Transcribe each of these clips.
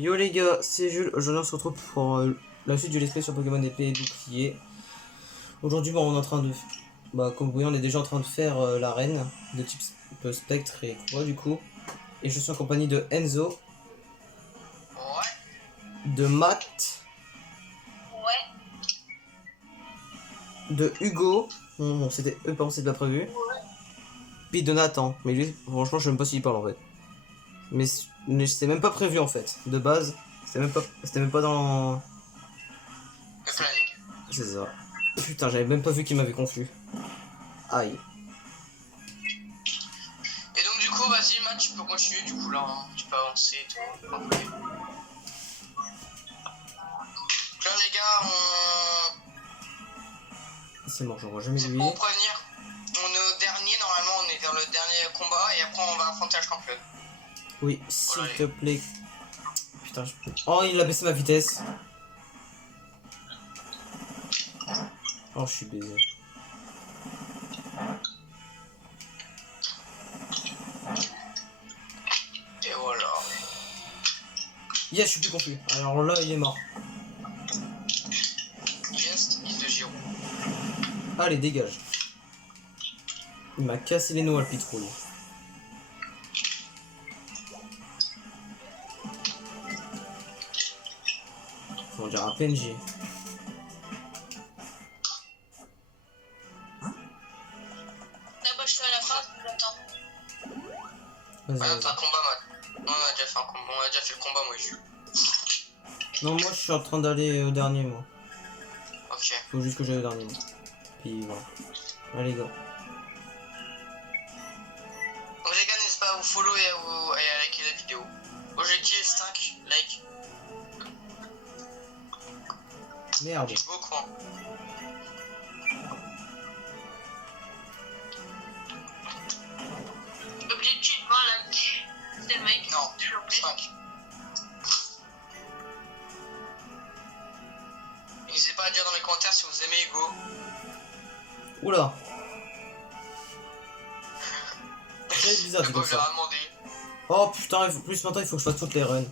Yo les gars, c'est Jules. Aujourd'hui on se retrouve pour la suite du let's play sur Pokémon épée et bouclier. Aujourd'hui on est en train de... comme vous voyez on est déjà en train de faire l'arène de type spectre et quoi du coup. Et je suis en compagnie de Enzo. Ouais. De Matt. Ouais. De Hugo. Bon c'était pas prévu. Ouais. Puis de Nathan. Mais lui franchement je sais même pas s'il parle en fait. Mais c'était même pas prévu en fait. De base, c'était même pas dans... Le planning. C'est ça. Putain, j'avais même pas vu qu'il m'avait confus. Aïe. Et donc du coup, vas-y Matt, tu peux continuer du coup là, hein. Tu peux avancer et tout. Okay. Là les gars, C'est mort, j'en vois jamais c'est lui. pour prévenir. On est au dernier, normalement on est vers le dernier combat et après on va affronter la championne. Oui, s'il te plaît. Putain, oh, il a baissé ma vitesse. Oh, je suis baisé. Et voilà. Yes, je suis plus confus. Alors là, il est mort. Yes, is de Giro. Allez, dégage. Il m'a cassé les noix, le pitrouille. On dirait un PNJ. D'abord je suis à la fin, j'attends. Vas-y, Ouais, vas-y. t'as un combat Matt. Non, on a déjà fait un combat, on a déjà fait le combat moi je. Non, moi je suis en train d'aller au dernier, moi. Ok. Faut juste que j'aille au dernier, moi. Puis voilà. Allez, gars. Donc les gars, n'hésitez pas à vous follow et à liker la vidéo. Objectif 5 likes. Merde. Beaucoup. Hein. Objectif 20 likes. C'est le mec. Non, S'il vous plaît. 5. N'hésitez pas à dire dans les commentaires si vous aimez Hugo. Oula. C'est bizarre, dit Hugo, comme je leur ça. ai demandé. Oh putain, plus maintenant il faut que je fasse toutes les runs.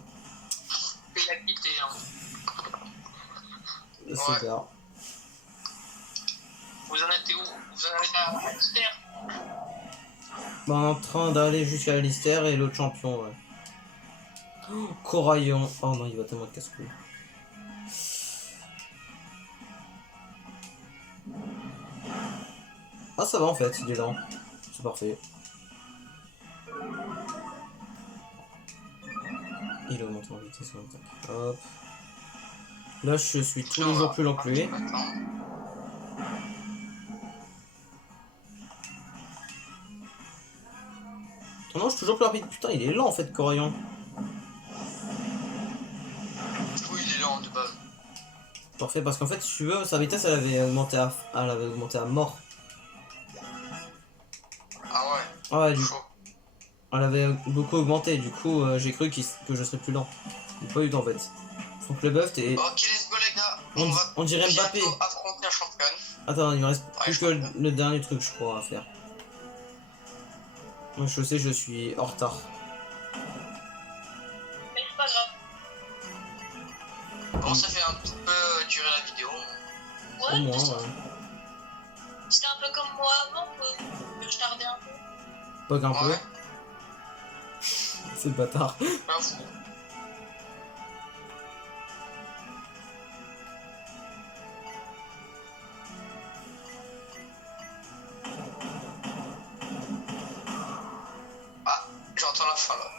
Il a quitté. Hein. C'est Ouais. bien. Vous en êtes où? Vous en êtes à Alistair? En train d'aller jusqu'à Alistair et l'autre champion, ouais. Oh, Coraillon. Oh non, il va tellement de casse-couille. Ah, ça va en fait, il est lent. C'est parfait. Il augmente en vitesse en même temps. Hop. Là, je suis tous les jours plus lent que lui. Oh non, je suis toujours plus rapide. Putain, il est lent en fait, Coraillon. Oui, il est lent de base. Parfait, parce qu'en fait, si tu veux, sa vitesse elle avait augmenté à mort. Ah ouais. Ah ouais, du coup. Chaud. Elle avait beaucoup augmenté, du coup j'ai cru que je serais plus lent. J'ai pas eu en fait. Donc le buff et... Ok, let's go les gars. On dirait bientôt Mbappé. affronter la championne. Attends, il me reste Ouais, plus je que crois. le dernier truc je crois à faire. Moi je sais, je suis en retard. Mais c'est pas grave. Bon, ça fait un petit peu durer la vidéo. Au Ouais, moins, c'est ça. ouais. C'était un peu comme moi avant, quoi. Je tardais un peu. Pas qu'un peu. Ouais. C'est le bâtard. Pas fou. Ah, j'entends la fin là.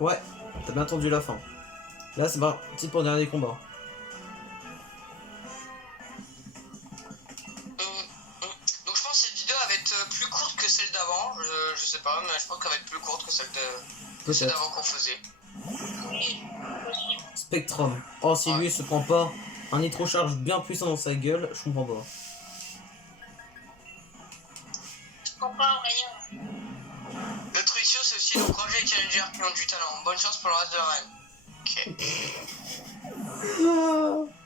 Ouais, t'as bien entendu la fin. Là c'est parti pour le dernier combat. Donc je pense que cette vidéo va être plus courte que celle d'avant. Je sais pas, mais je pense qu'elle va être plus courte que celle Peut-être. d'avant qu'on faisait. Oui, possible. Spectrum. Oh, si Ouais. lui il se prend pas un nitro-charge bien puissant dans sa gueule, je comprends pas. Je comprends rien. Notre issue, c'est aussi d'encourager les challengers qui ont du talent. Bonne chance pour le reste de la reine. Ok.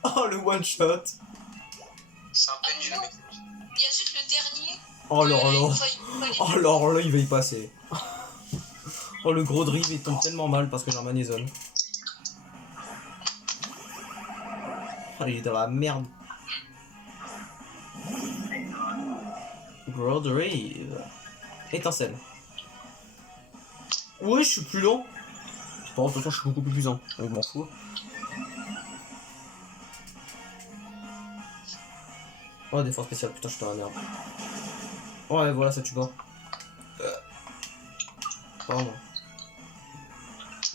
Oh le one shot. C'est un peu nul, le mec. Il y a juste le dernier. Oh là là. Il fallait- Oh là, il va y passer. Oh le gros drive il tombe tellement mal parce que j'ai un manézone. Oh, il est dans la merde. Groudrave. Étincelle. Ouais, je suis plus lent. Par contre, de toute façon, je suis beaucoup plus puissant. Donc, je m'en fous. Oh, défense spéciale. Putain, je suis dans la merde. Ouais, voilà, ça tue pas. Pardon.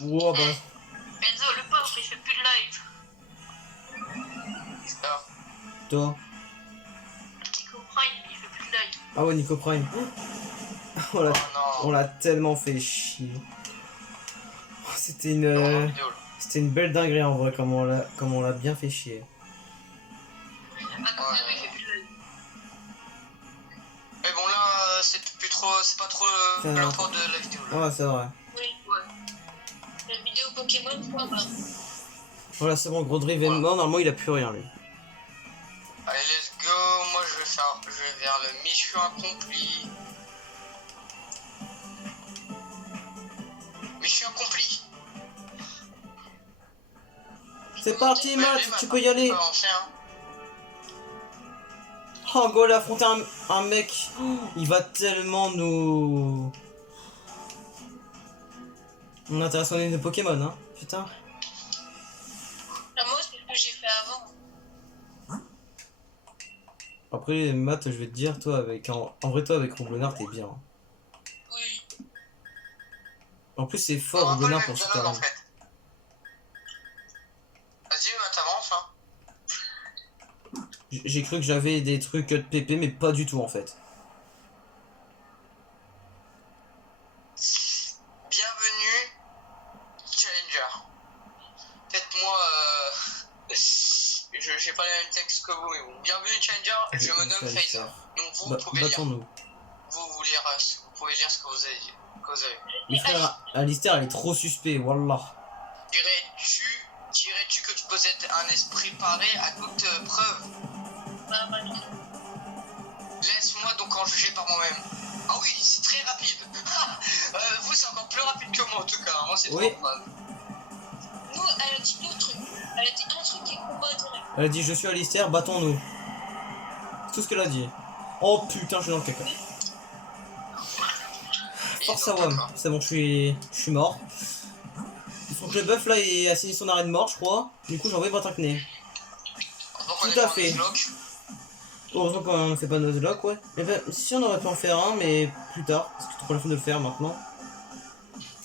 Wow, bah. Enzo, le pauvre, il fait plus de live. Ah, Toi. Nico Prime, il fait plus de live. Ah ouais, Nico Prime. oh non. On l'a tellement fait chier. C'était Dans la une. vidéo, là. C'était une belle dinguerie en vrai, comme on l'a bien fait chier. Ah, quand même, il fait plus de live. Mais bon là, c'est plus trop, c'est pas trop l'import de la vidéo là. Ouais, c'est vrai. Oui, ouais. La vidéo Pokémon, quoi, bah. Voilà, c'est bon, Groudrave est mort, normalement il a plus rien lui. Allez, let's go. Moi, je vais vers le mission accompli. Mission accomplie. C'est parti, Matt, tu peux y aller. Avancer, hein. Oh, go, il a affronté un mec. Il va tellement nous. On intéresse au de Pokémon, hein. Putain. Ah, moi, c'est ce que j'ai fait avant. Après, Matt, je vais te dire, toi, avec. En vrai, toi, avec Roublonard, t'es bien. Oui. En plus, c'est On fort, aura pas le Roublonard, même pour dialogue Super. en fait. Vas-y, t'avances, hein. J'ai cru que j'avais des trucs de PP, mais pas du tout en fait. Bienvenue, Challenger. Faites-moi. J'ai pas le même texte que vous, mais bon. Bienvenue, Challenger. Je me nomme Phaser. Donc vous pouvez lire. Battons-nous. Vous pouvez lire ce que vous avez dit. Les frères, Alistair, elle est trop suspect, wallah. Dirais-tu que tu possèdes un esprit paré à toute preuve? Bah, bah, non. Laisse-moi donc en juger par moi-même. Ah oui, c'est très rapide. Vous, c'est encore plus rapide que moi en tout cas. Moi, c'est Oui. trop phase. Nous, elle a dit deux trucs. Elle a dit un truc et combat direct. Elle a dit je suis Alistair, battons-nous. C'est tout ce qu'elle a dit. Oh putain, je suis dans le caca. Force à WAM, c'est bon, je suis mort. Il faut que le buff là ait assigné son arrêt de mort, je crois. Du coup, j'ai envoyé votre acné. Tout à fait. Heureusement qu'on ne fait pas Nuzlocke, ouais. Mais ben, si on aurait pu en faire un, mais plus tard, parce que c'est trop la fin de le faire maintenant.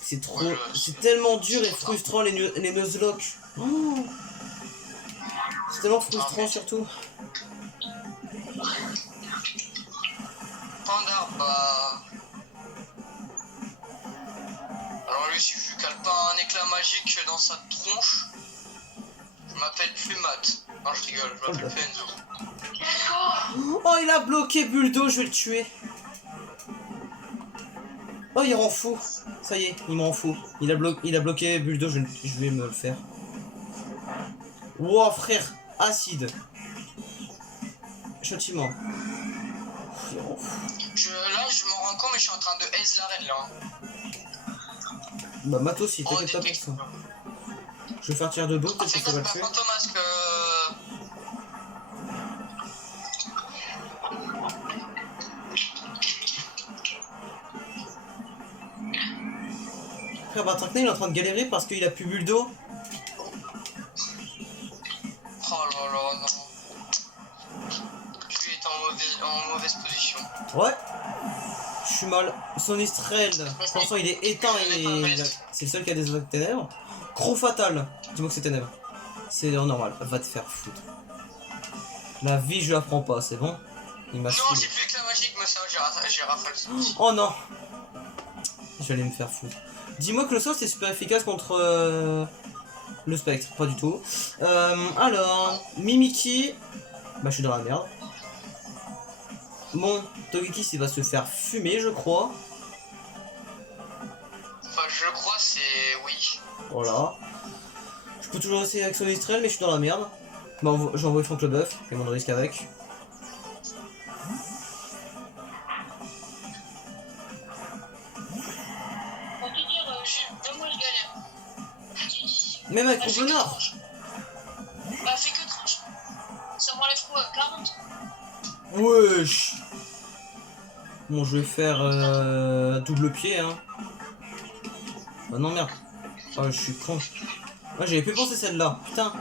C'est trop. Ouais, c'est tellement dur et frustrant les Nuzlocke. Oh. C'est tellement frustrant surtout. Panda, bah. Alors lui, si je lui cale pas un éclat magique dans sa tronche, je m'appelle plus Matt. Non, je rigole, je m'appelle plus Enzo. Oh, il a bloqué Buldo, je vais le tuer. Oh, il rend fou. Ça y est, il m'en fout. Il a bloqué Buldo, je vais me le faire. Wow, frère, acide. Châtiment. Il rend fou. Là, je m'en rends compte, mais je suis en train de aise l'arène là. Bah, Matt aussi, Oh, t'inquiète pas des pour ça. Je vais faire tir de dos, peut-être c'est que ça va comme le tuer. Fantomasque. Frère, bah, Trackney, il est en train de galérer parce qu'il a plus Buldo. Oh là là, non. Lui est en mauvaise position. Ouais. Je suis mal. Son Estrel, pour l'instant, il est éteint et c'est le seul qui a des attaques ténèbres. Croc fatal. Dis-moi que c'est ténèbres. C'est normal. Va te faire foutre. La vie, je la prends pas, c'est bon. Il m'a Non, saoulé. j'ai plus éclat magique, mais ça, j'ai rafale ce petit. Oh non. J'allais me faire foutre. Dis-moi que le sort c'est super efficace contre le spectre, pas du tout. Alors, Mimiki, bah je suis dans la merde. Mon Togekiss il va se faire fumer, je crois. Enfin, je crois, c'est. Oui. Voilà. Je peux toujours essayer avec son Estrel, mais je suis dans la merde. Bah, j'ai envoyé Franck Leboeuf, et mon risque avec. Pour te dire, même moi je galère. Même avec Roublonard. Bah, fais que tranche. quoi, 40? Wesh. Bon, je vais faire double pied, hein. Bah non, merde. Oh, je suis con. Moi, j'avais pu penser celle-là. Putain.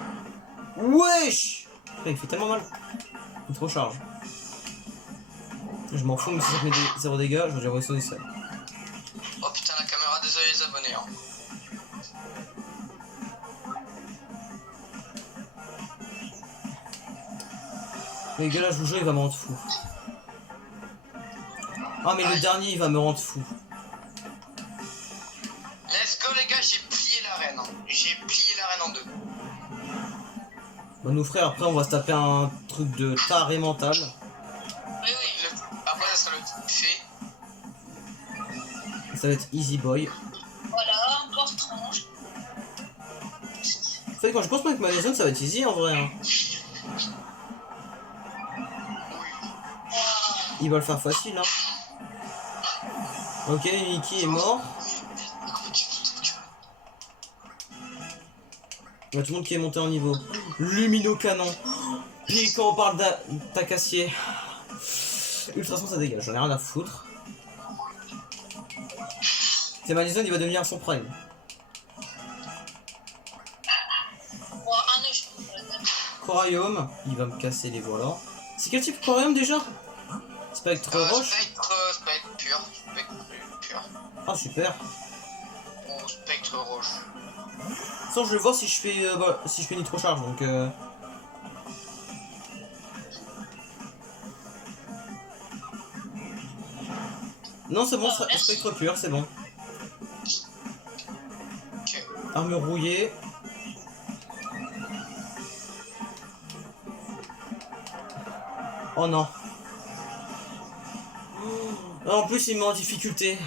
Wesh. Putain, il fait tellement mal. Il trop charge. Je m'en fous, mais si ça te met 0 dégâts, je vais déjà sauter ça. Oh putain, la caméra, désolé les abonnés. Hein. Les gars, là, je vous jure, il va me rendre fou. Ah, mais le dernier, il va me rendre fou. Let's go les gars, j'ai plié l'arène. Hein. J'ai plié l'arène en deux. Bah, nous, frères, après, on va se taper un truc de taré mental. Oui, oui. Après, ça sera le type fait. Ça va être easy boy. Voilà, encore tranche. En fait, quand je pense pas que ma zone, ça va être easy en vrai. Hein. Il va le faire facile. Hein. Ok, Mickey est mort. Il y a tout le monde qui est monté en niveau. Lumino canon. Puis quand on parle d'acacier. Ultrason, ça dégage, j'en ai rien à foutre. C'est Madison, il va devenir son prime. Bon, un œuf, je peux pas le mettre. Coraium, il va me casser les voilà. C'est quel type Coraium déjà? Spectre roche. Spectre pur. Spectre pur. Ah super. Ou spectre roche. Sans je vais voir si je fais si je fais nitro charge donc Non c'est bon, spectre pur, c'est bon. Ok. Armure rouillée. Oh non. En plus il met en difficulté.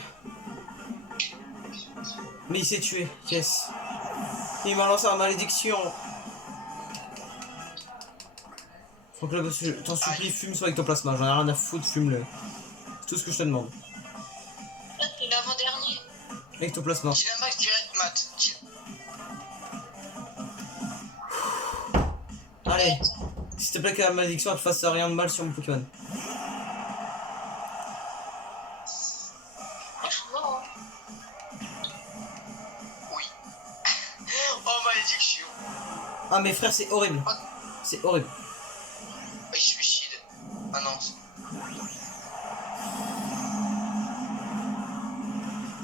Mais il s'est tué, yes. Il m'a lancé la malédiction. Faut que là, je t'en supplie, fume son ectoplasma, j'en ai rien à foutre, fume-le. C'est tout ce que je te demande. Là, c'est l'avant-dernier. Ectoplasma. Dynamax direct mat. Allez, s'il te plaît que la malédiction elle fasse rien de mal sur mon Pokémon. Ah, je suis mort, hein. Oui. Oh malédiction. Ah mais frère c'est horrible. C'est horrible. Il suicide. Ah non.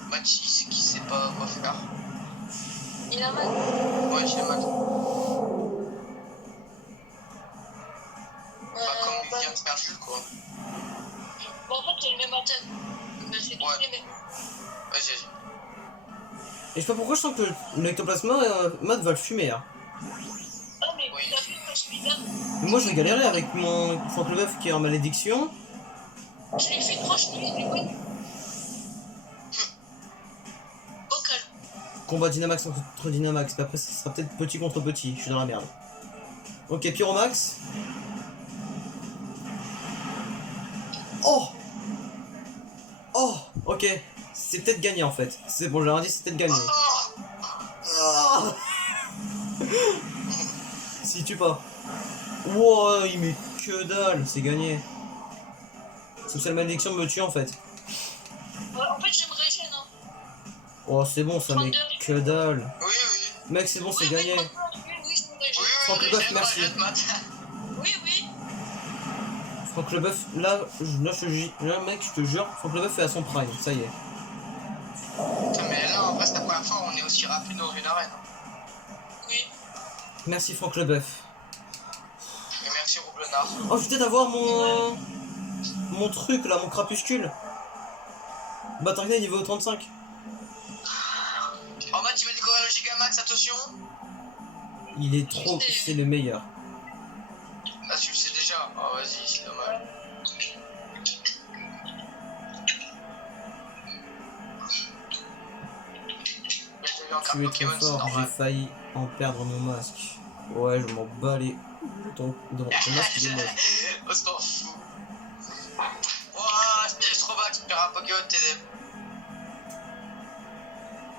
Match, il sait qui sait pas quoi faire. Il a mal. Ouais, j'ai mal. Comme il Bah, vient de faire Jules quoi. bon, en fait, c'est le même antenne. Mais c'est tous Ouais. les mêmes. Vas-y. Et je sais pas pourquoi je sens que le ectoplasma, Matt va le fumer. Hein. Ah, mais Oui. t'as vu quand celui-là, Mais moi je vais galérer avec mon Franck Leboeuf qui est en malédiction. je lui fais tranche, lui, il est connu. Au calme. Combat Dynamax contre Dynamax, mais après ça sera peut-être petit contre petit, je suis dans la merde. Ok, Pyromax. Oh. Oh, ok. C'est peut-être gagné en fait. C'est bon, je leur ai dit c'est peut-être gagné. Oh. Ah. Si tue pas. Wow, il met que dalle, c'est gagné. Sauf que la malédiction me tue en fait. Ouais, en fait, j'aimerais gêne, hein. Oh, c'est bon, ça met que dalle. Oui. Mec, c'est bon, c'est Oui, gagné. oui, oui, j'aimerais gêne. Franck Leboeuf, merci. Oui, oui. Franck Leboeuf, là, là, mec, je te jure, Franck Leboeuf est à son prime, ça y est. Putain, mais là, en vrai, c'est la première fois où on est aussi rapide dans une arène. Oui. Merci Franck Leboeuf. Et merci Roublenard. Oh, je vais peut-être avoir mon truc là, mon crapuscule. Batarina niveau 35. En bas, tu m'as dit quoi, le Gigamax, attention. Il est trop, c'est le meilleur. Ah, tu le sais déjà. Oh, vas-y, c'est dommage. Tu es trop fort, j'ai failli en perdre mon masque. Ouais, je m'en bats les... Ton masque il est moche. On s'en fout. Wouah, c'était trop bas, tu perds un Pokémon TD.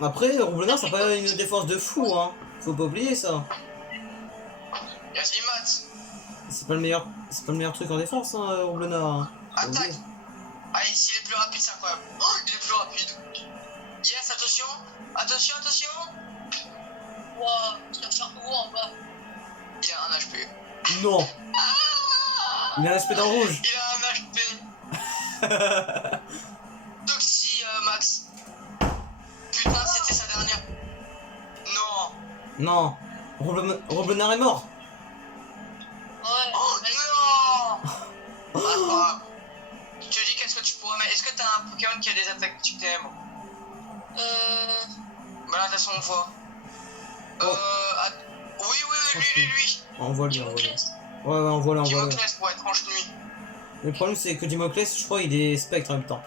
Après, Roublard, ça n'a pas une défense de fou, hein. Faut pas oublier ça. Merci Matt. C'est pas le meilleur truc en défense, hein, Orblona. Hein. Attaque. Allez, s'il est plus rapide, c'est incroyable. Oh, il est plus rapide. Yes, attention. Attention, attention. Wow, tu vas faire où en bas? Il a un HP. Non. Il a un aspect dans le rouge. Il a un HP. Toxi, Max. Putain, c'était sa dernière. Non. Non. Roblenard est mort. Ouais. Oh vas-y. non. Ah, je te dis, qu'est-ce que tu pourrais mettre? Est-ce que t'as un Pokémon qui a des attaques type TM? Bah là, de toute façon, on voit. Oh. Oui, lui. Envoie-le. Dimoclès. Ouais, envoie-le. Dimoclès pour être tranche nuit. Le problème, c'est que Dimoclès, je crois, il est spectre en même temps.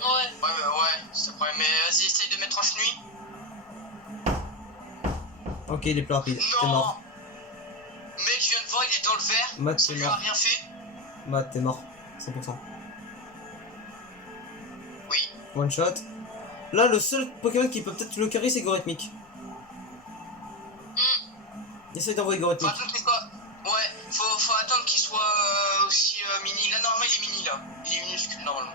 Ouais. Ouais, c'est le problème. Mais vas-y, essaye de mettre tranche nuit. Ok, il est plus rapide. T'es Non. mort. Mec, je viens de voir, il est dans le vert. Matt, Ça t'es lui a mort. rien fait. Matt, t'es mort. 100%. Oui. One shot. Là, le seul Pokémon qui peut peut-être le carry, c'est Gorethmic. Essaye d'envoyer Faut Gorethmic. attendre qu'il soit. Ouais, faut attendre qu'il soit aussi mini. Là, normalement, il est mini là. Il est minuscule normalement.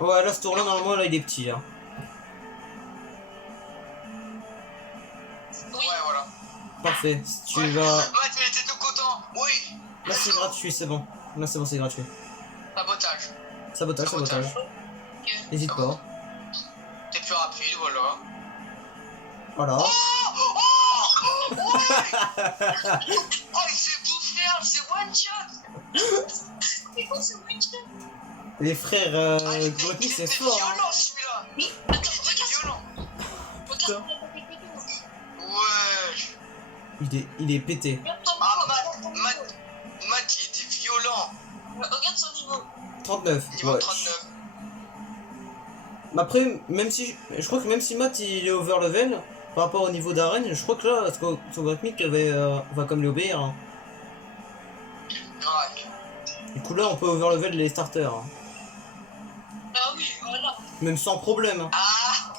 Ouais, là, ce tour-là, normalement, là, il est petit. Hein. Oui. Ouais, voilà. Parfait. Si tu Ouais. vas. Matt, il était tout content. Oui. Là, c'est gratuit, c'est bon. Là, c'est bon, c'est gratuit. Sabotage. Sabotage. N'hésite pas. T'es plus rapide, voilà. Voilà. Oh, ouais. Oh, il s'est bouffé, c'est one shot. C'est quoi ce match là? Les frères Il Gorethmic, c'est était fort. Hein. violent celui-là. Oui. Il Attends, était regarde. violent. Regarde. Ouais. Il est pété. Regarde ton Ah, niveau. Matt, il était violent. Regarde son niveau. 39. Niveau Ouais. 39. Mais après, même si. Je crois que même si Matt il est over level, par rapport au niveau d'arène, je crois que là, son Gorethmic va comme lui obéir. Hein. Ouais. Du coup, là, on peut over level les starters. Hein. Ah oui, voilà. Même sans problème. Hein. Ah.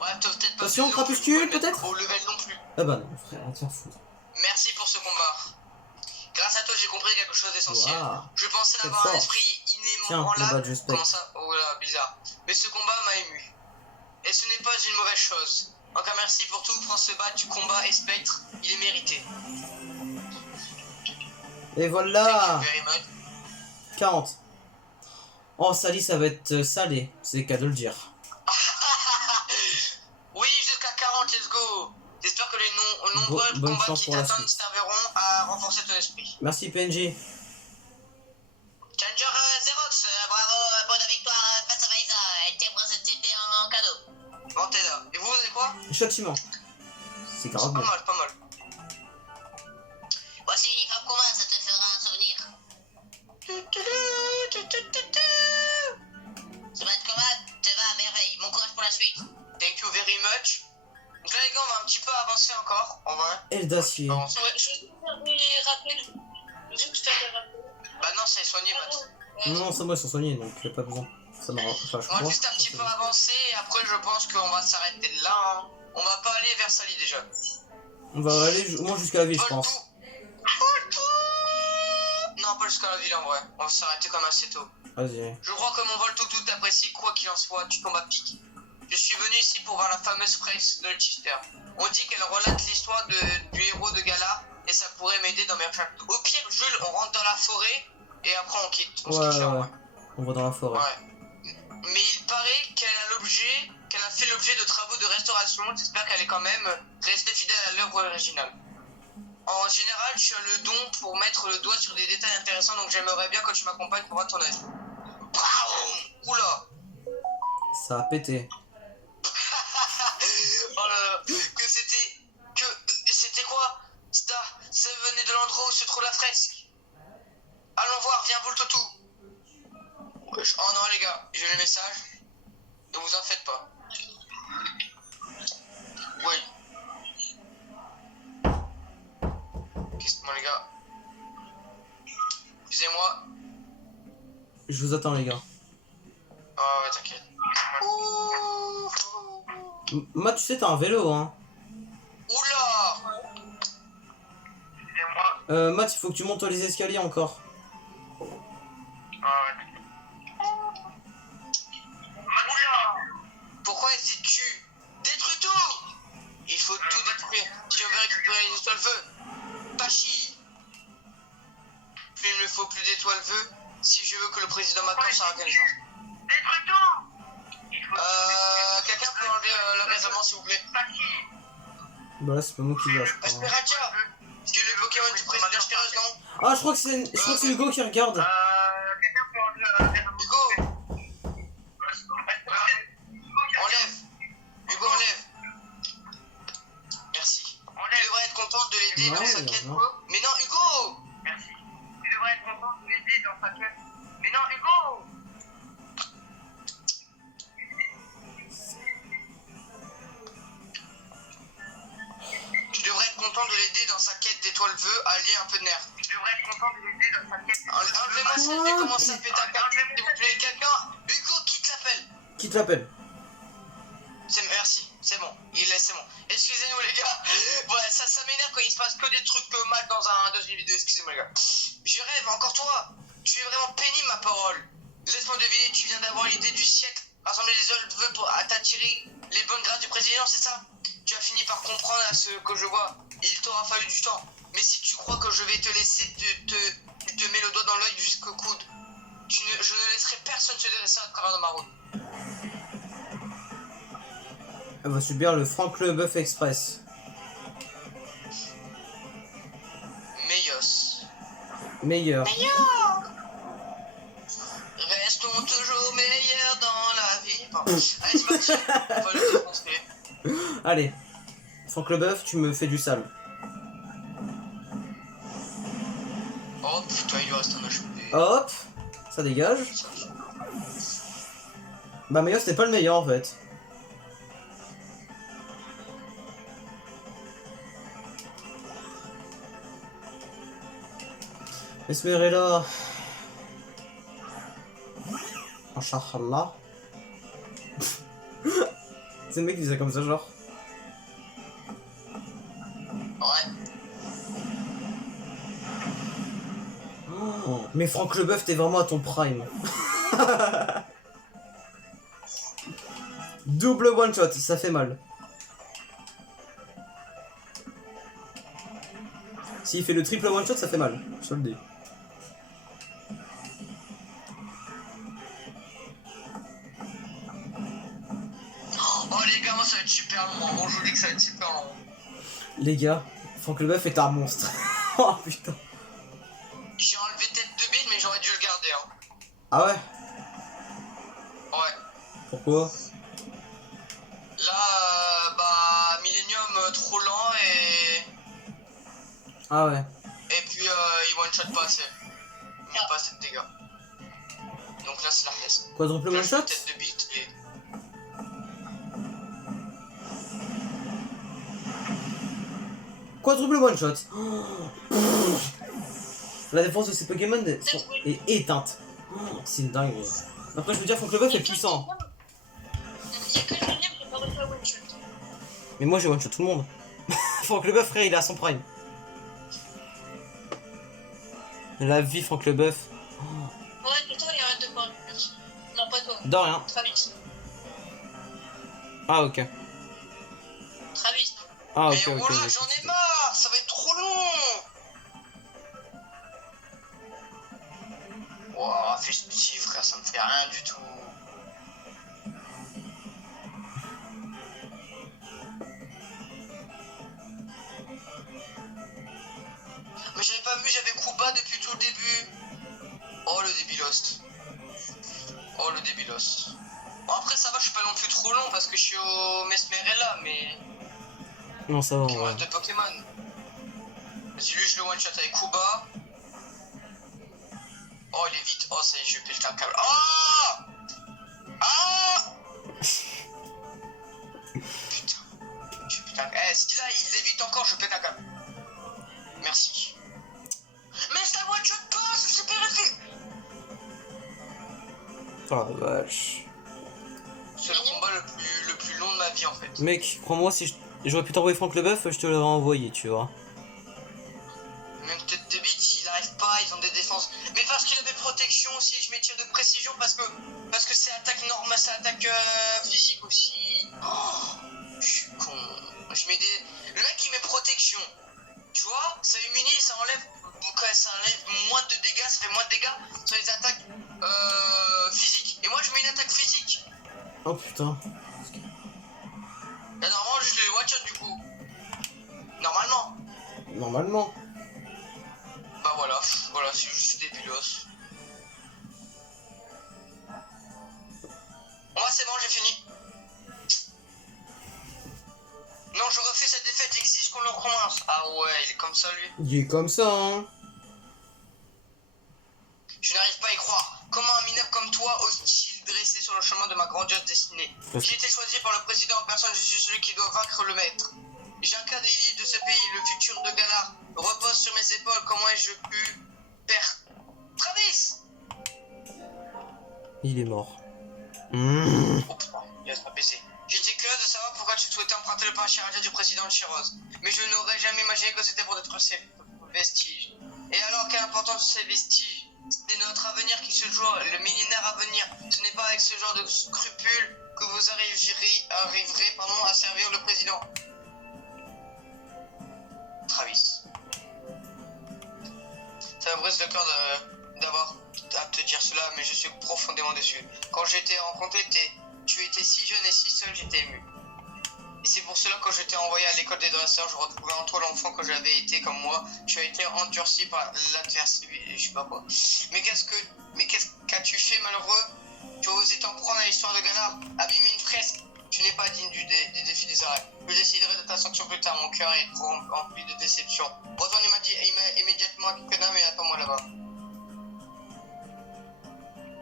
Ouais, t'as peut-être pas. Attention, fait crépuscule, non plus, peut-être au level non plus. Ah bah non, frère, on s'en fout. Merci pour ce combat. Grâce à toi, j'ai compris quelque chose d'essentiel. Waouh. Je pensais Quelle avoir un force. esprit innément Tiens, le branlable. badge spectre. Comment ça? Oh là, bizarre. Mais ce combat m'a ému. Et ce n'est pas une mauvaise chose. Encore merci pour tout. Prends ce badge, combat et spectre. Il est mérité. Et voilà. Thank you very much. 40. Oh, Sally, ça va être salé. C'est le cas de le dire. Oui, jusqu'à 40, let's go. J'espère que les nombreux Bonne combats chance qui pour la t'attendent suite. serviront à renforcer ton esprit. Merci, PNJ. Challenger Xerox, bravo, bonne victoire face à Vaiza. Elle t'a présenté en cadeau. Vanteda. Et vous avez quoi? Châtiment. C'est grave. Pas Bien. mal, pas mal. Voici l'uniforme commun, ça te fera un souvenir. Ce match commun te va à merveille. Bon courage pour la suite. Thank you very much. Donc là les gars, on va un petit peu avancer encore, en vrai. Elle d'acier. Avancer. Ouais, je vais faire des rappels. Juste faire des rappels. Bah non, c'est soigné, Matt. Non, ça, moi, ils sont soignés, donc y a pas besoin. Ça me rend. Enfin, je On va crois. juste un petit peu avancer et après je pense qu'on va s'arrêter là. Hein. On va pas aller vers Sally déjà. On va aller au moins jusqu'à la ville, je Vole pense. tout. Vole tout. Non, pas jusqu'à la ville en vrai. On va s'arrêter comme assez tôt. Vas-y. Je crois que mon vol tout t'apprécie quoi qu'il en soit, tu tombes à pic. Je suis venu ici pour voir la fameuse fresque de Chister. On dit qu'elle relate l'histoire du héros de Galar et ça pourrait m'aider dans mes recherches. Au pire, Jules, on rentre dans la forêt et après on quitte. On se quitte là, Ouais. On va dans la forêt. Ouais. Mais il paraît qu'elle a fait l'objet de travaux de restauration. J'espère qu'elle est quand même restée fidèle à l'œuvre originale. En général, tu as le don pour mettre le doigt sur des détails intéressants, donc j'aimerais bien que tu m'accompagnes pour voir ton avis. Braum. Oula. Ça a pété. Oh là là. C'était quoi? Ça venait de l'endroit où se trouve la fresque. Allons voir, viens, Voltotou. Wesh. Oh non les gars, j'ai le message. Ne vous en faites pas. Oui. Qu'est-ce que les gars? Excusez-moi. Je vous attends, les gars. Oh ouais, t'inquiète. Moi, tu sais, t'as un vélo, hein. Oula. Excusez-moi. Matt, il faut que tu montes les escaliers encore. Pourquoi hésites-tu? Détruis tout! Il faut tout détruire si on veut récupérer les étoiles feu. Pachi! Plus il me faut plus d'étoiles feu si je veux que le président Macron soit reconnaissant. Détruis tout! Quelqu'un peut enlever le raisonnement s'il vous plaît? Bah là, c'est pas moi qui vais, je crois. Asperatia! C'est le Pokémon du président Aspireuse, non? Ah, je crois que c'est Hugo qui regarde. Quelqu'un peut enlever le raisonnement. Hugo! Enlève! Hugo, enlève! Merci. Tu devrais être content de l'aider dans sa quête. Mais non, Hugo! Merci. Tu devrais être content de l'aider dans sa quête. Mais non, Hugo! Tu devrais être content de l'aider dans sa quête d'étoiles vœux à lier un peu de nerf. Tu devrais être content de l'aider dans sa quête. Enlevez-moi ça, je vais commencer à péter un câble. S'il vous plaît, quelqu'un. Hugo, quitte l'appel. Qui te l'appelle? Merci, c'est bon, c'est bon. Excusez-nous les gars, ouais, ça m'énerve quand il se passe que des trucs mal dans une vidéo, excusez-moi les gars. Je rêve, encore toi, tu es vraiment pénible ma parole. Laisse-moi deviner, tu viens d'avoir l'idée du siècle, rassembler les œuvres pour t'attirer les bonnes grâces du président, c'est ça? Tu as fini par comprendre à ce que je vois, il t'aura fallu du temps. Mais si tu crois que je vais te laisser tu te mets le doigt dans l'œil jusqu'au coude, je ne laisserai personne se dresser à travers de ma route. Elle va subir le Franck Leboeuf Express. Meilleur. Restons toujours meilleurs dans la vie. Bon. Allez, c'est parti. On va le défoncer. Allez. Franck Leboeuf, tu me fais du sale. Oh putain, il lui reste un HP. Hop. Ça dégage. Bah meilleur, c'était pas le meilleur en fait. Esmerella. Inch'Allah. C'est le mec qui disait comme ça, genre. Ouais. Oh, mais Franck Leboeuf, t'es vraiment à ton prime. Double one shot, ça fait mal. S'il fait le triple one shot, ça fait mal. Je te le dis. Oh les gars, moi ça va être super long. Bon, je vous dis que ça va être super long. Les gars, Franck Leboeuf est un monstre. Oh putain. J'ai enlevé tête de bite, mais j'aurais dû le garder. Hein. Ah ouais? Ouais. Pourquoi? Là, bah, Millennium trop lent et. Ah ouais. Et puis il one shot pas assez. Il n'y a pas assez de dégâts. Donc là, c'est la pièce. Quadruple one shot? Tête de bite et. Quadruple one shot. Oh. La défense de ces Pokémon est éteinte. Oh, c'est une dingue. Après, je veux dire, Franck Leboeuf est puissant. Il y a que Julien qui n'a pas réussi à one shot. Mais moi, j'ai one shot tout le monde. Franck Leboeuf, frère, il est à son prime. La vie, Franck Leboeuf. Ouais, mais toi, il arrête de parler, merci. Non, pas toi. De rien. Travis. Ah, ok. Travis. Ah, ok, Mais ok. voilà, ok. j'en ai marre, ça va être trop long. Wouah, festif, frère, ça me fait rien du tout. Mais j'avais pas vu, j'avais coup bas depuis tout le début. Oh le débilos. Oh le débilos. Bon après ça va, je suis pas non plus trop long parce que je suis au Mesmerella, mais... Non, ça va. Il me Ouais. reste deux Pokémon. Vas-y, lui je le one shot avec Kuba. Oh il est vite. Oh ça y est, je vais péter un câble. Oh ah putain. Je putain. Eh si là il évite encore, je pète un câble. Merci. Mais ça one shot pas, c'est super effet. Oh la vache. C'est le combat le plus long de ma vie en fait. Mec, crois-moi, si j'aurais pu t'envoyer Franck Leboeuf, je te l'aurais envoyé, tu vois. Même tête de bite, il arrive pas, ils ont des défenses. Mais parce qu'il avait protection aussi, je mets tir de précision parce que c'est attaque normale, c'est attaque physique aussi. Oh, je suis con. Je mets des. Le mec il met protection. Tu vois, ça immunise, ça enlève moins de dégâts, ça fait moins de dégâts sur les attaques physiques. Et moi je mets une attaque physique. Oh putain. Là normalement je les watch du coup. Normalement. Normalement. Bah voilà, c'est juste des pilos. Moi c'est bon, j'ai fini. Non, je refais cette défaite, exige qu'on le recommence. Ah ouais, il est comme ça lui. Il est comme ça, hein. Je n'arrive pas à y croire. Comment un minable comme toi ose-t-il dresser sur le chemin de ma grandiose destinée? J'ai été choisi par le président en personne, je suis celui qui doit vaincre le maître. J'incarne l'élite de ce pays, le futur de Galar repose sur mes épaules. Comment ai-je pu perdre Travis? Il est mort. Oh putain, il va se baiser. J'étais curieux de savoir pourquoi tu souhaitais emprunter le pain chirurgien du président de Chiros. Mais je n'aurais jamais imaginé que c'était pour détruire ces vestiges. Et alors, quelle importance de ces vestiges? C'est notre avenir qui se joue, le millénaire à venir. Ce n'est pas avec ce genre de scrupules que vous arriverez à servir le président. Travis. Ça me brise le cœur d'avoir à te dire cela, mais je suis profondément déçu. Quand j'ai été rencontré, tu étais si jeune et si seul, j'étais ému. Et c'est pour cela que je t'ai envoyé à l'école des dresseurs, je retrouvais en toi l'enfant que j'avais été comme moi. Tu as été endurci par l'adversité, je sais pas quoi. Mais qu'as-tu fait malheureux? Tu as osé t'en prendre à l'histoire de Galar, abîmer une fresque. Tu n'es pas digne des défis des arrêts. Je déciderai de ta sanction plus tard, mon cœur est trop rempli de déception. Retourne immédiatement à Kikenam et attends-moi là-bas.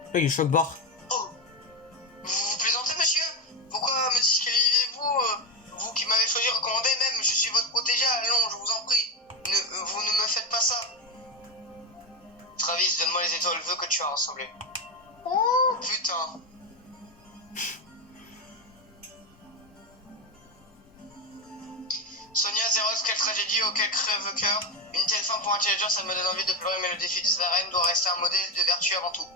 Oh, il est choc-barre. Oh, vous plaisantez, monsieur? Pourquoi me disqualifiez-vous? Vous qui m'avez choisi, recommandé même, je suis votre protégé, allons, je vous en prie. Vous ne me faites pas ça. Travis, donne-moi les étoiles, veux que tu as rassemblé. Oh, putain. Sonia Zeros, quelle tragédie, oh quel crève-cœur. Une telle fin pour un challenger, ça me donne envie de pleurer, mais le défi des arènes doit rester un modèle de vertu avant tout.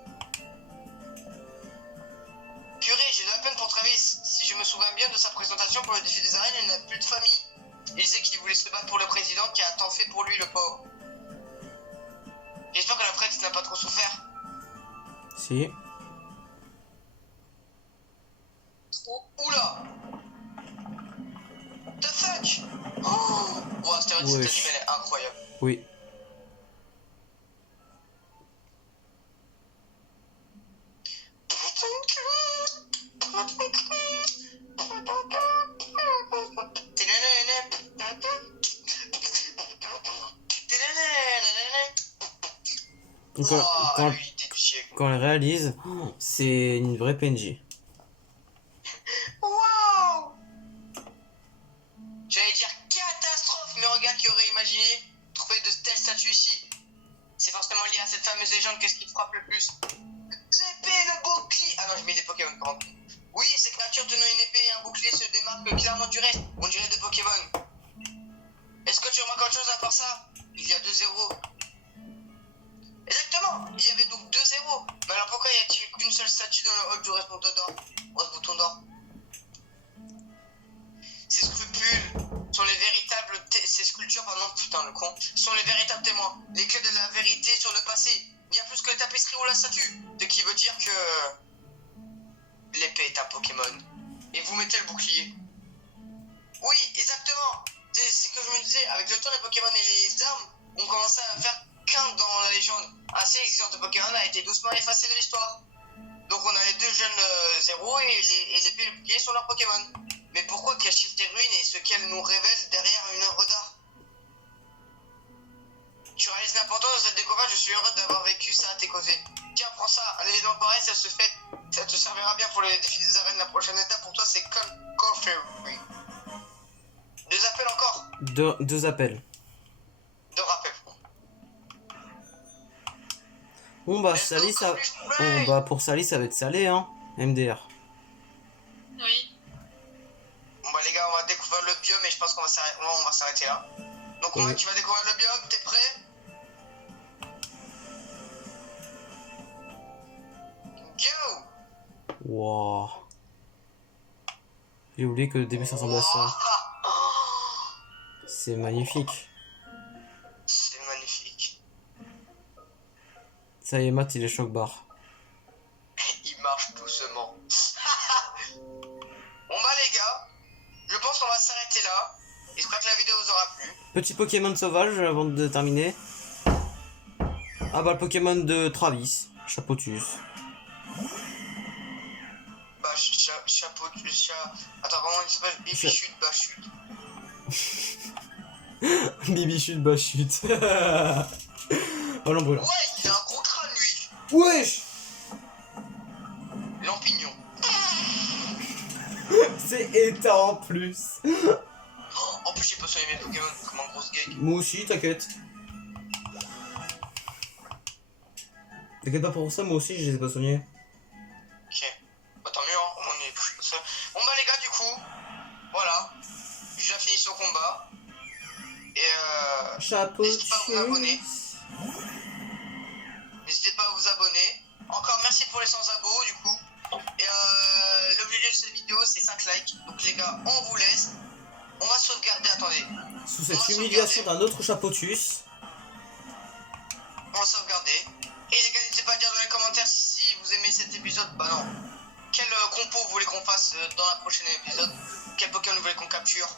Purée, j'ai de la peine pour Travis. Si je me souviens bien de sa présentation pour le défi des arènes, il n'a plus de famille. Il disait qu'il voulait se battre pour le président qui a tant fait pour lui, le pauvre. J'espère que la presse n'a pas trop souffert. Si. Oh, oula! The fuck? Oh! Wow, cette anime, elle est incroyable. Oui. Quand elle réalise, c'est une vraie PNJ. Waouh! J'allais dire catastrophe, mais regarde qui aurait imaginé trouver de telles statues ici. C'est forcément lié à cette fameuse légende. Qu'est-ce qui te frappe le plus? L'épée, le bouclier. Ah non, je mets des Pokémon, pardon. Oui, ces créatures tenant une épée et un bouclier se démarquent clairement du reste. On dirait des Pokémon. Est-ce que tu remarques autre chose à part ça? Il y a 2 zéros. Exactement, il y avait donc 2 zéros. Mais alors pourquoi y a-t-il qu'une seule statue dans le hall du reste-bouton d'or? Ces scrupules sont les véritables ces sculptures, pardon, putain le con, sont les véritables témoins. Les clés de la vérité sur le passé. Bien plus que les tapisseries ou la statue. Ce qui veut dire que l'épée est un Pokémon. Et vous mettez le bouclier. Oui, exactement. C'est ce que je me disais. Avec le temps, les Pokémon et les armes ont commencé à faire qu'un dans la légende. Ainsi, l'existence de Pokémon a été doucement effacée de l'histoire. Donc on a les 2 jeunes zéros et l'épée et le bouclier sont leurs Pokémon. Mais pourquoi cacher ces ruines et ce qu'elles nous révèlent derrière une œuvre d'art? Tu réalises l'importance de cette découverte, je suis heureux d'avoir vécu ça à tes côtés. Tiens, prends ça, un événement pareil, ça te servira bien pour les défis des arènes. La prochaine étape pour toi, c'est Coffee. 2 appels encore? 2 appels. 2 rappels. Bon bah Sally, ça... Bon, bah pour Sally ça va être salé hein, MDR. Oui. Bon bah les gars, on va découvrir le biome et je pense qu'on va s'arrêter là. Donc oui. tu vas découvrir le biome, t'es prêt? Go! Wow. J'ai oublié que le début ça ressemble à ça. C'est magnifique. C'est magnifique. Ça y est, Matt, il est choc-barre. Il marche doucement. Bon bah les gars, je pense qu'on va s'arrêter là. J'espère que la vidéo vous aura plu. Petit Pokémon sauvage avant de terminer. Ah bah le Pokémon de Travis, Chapotus. Bah chapeau de chat. Attends, comment il s'appelle? Bibichute, Bachute. Bibichute, Bachute. Oh l'embrûle. Ouais, il a un gros crâne lui. Wesh. Lampignon. C'est éteint en plus. En plus j'ai pas soigné mes Pokémon comme un gros gag. Moi aussi, t'inquiète. T'inquiète pas pour ça, moi aussi je les ai pas soignés. Ok. Bah tant mieux, hein. On est plus ça. Bon bah les gars, du coup, voilà. J'ai déjà fini ce combat. Et n'hésitez pas à vous abonner. N'hésitez pas à vous abonner. Encore merci pour les 100 abos du coup. Et l'objectif de cette vidéo c'est 5 likes. Donc les gars, on vous laisse. On va sauvegarder, attendez. Sous cette humiliation d'un autre Chapotus. On va sauvegarder. Et les gars, n'hésitez pas à dire dans les commentaires si vous aimez cet épisode. Bah non. Quel compo vous voulez qu'on fasse dans la prochaine épisode? Quel Pokémon vous voulez qu'on capture?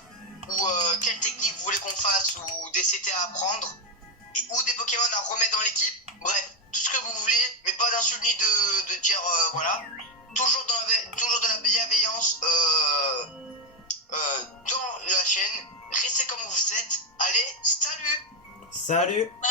Ou quelle technique vous voulez qu'on fasse? Ou des CT à apprendre? Ou des Pokémon à remettre dans l'équipe? Bref, tout ce que vous voulez, mais pas d'insulte ni de dire voilà. Toujours de la bienveillance dans la chaîne. Restez comme vous êtes. Allez, salut! Salut. Bye.